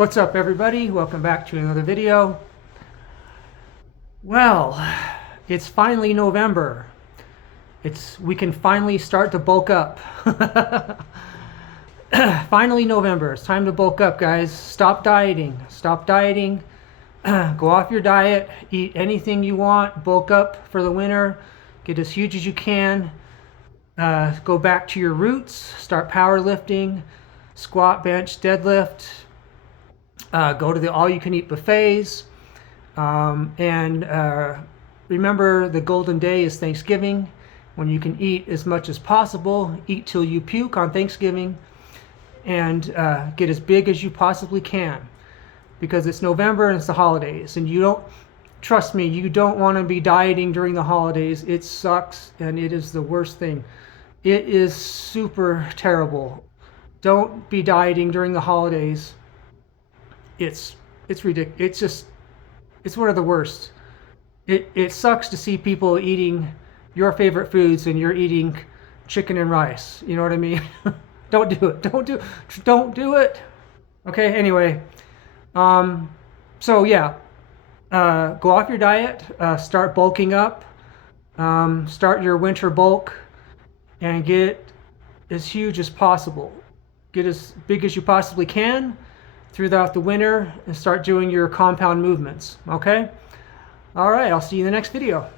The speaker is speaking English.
What's up, everybody? Welcome back to another video. Well, it's finally November. We can finally start to bulk up. Finally November. It's time to bulk up, guys. Stop dieting. Stop dieting. Go off your diet. Eat anything you want. Bulk up for the winter. Get as huge as you can. Go back to your roots. Start powerlifting. Squat, bench, deadlift. Go to the all-you-can-eat buffets. Remember, the golden day is Thanksgiving, when you can eat as much as possible. Eat till you puke on Thanksgiving, and get as big as you possibly can, because it's November and it's the holidays, and trust me, you don't want to be dieting during the holidays. It sucks, and it is the worst thing. It is super terrible. Don't be dieting during the holidays. It's ridiculous. It's one of the worst. It sucks to see people eating your favorite foods and you're eating chicken and rice. You know what I mean? Don't do it. Don't do it. Okay. Anyway, so yeah, go off your diet. Start bulking up. Start your winter bulk, and get as huge as possible. Get as big as you possibly can throughout the winter, and start doing your compound movements. Okay? All right, I'll see you in the next video.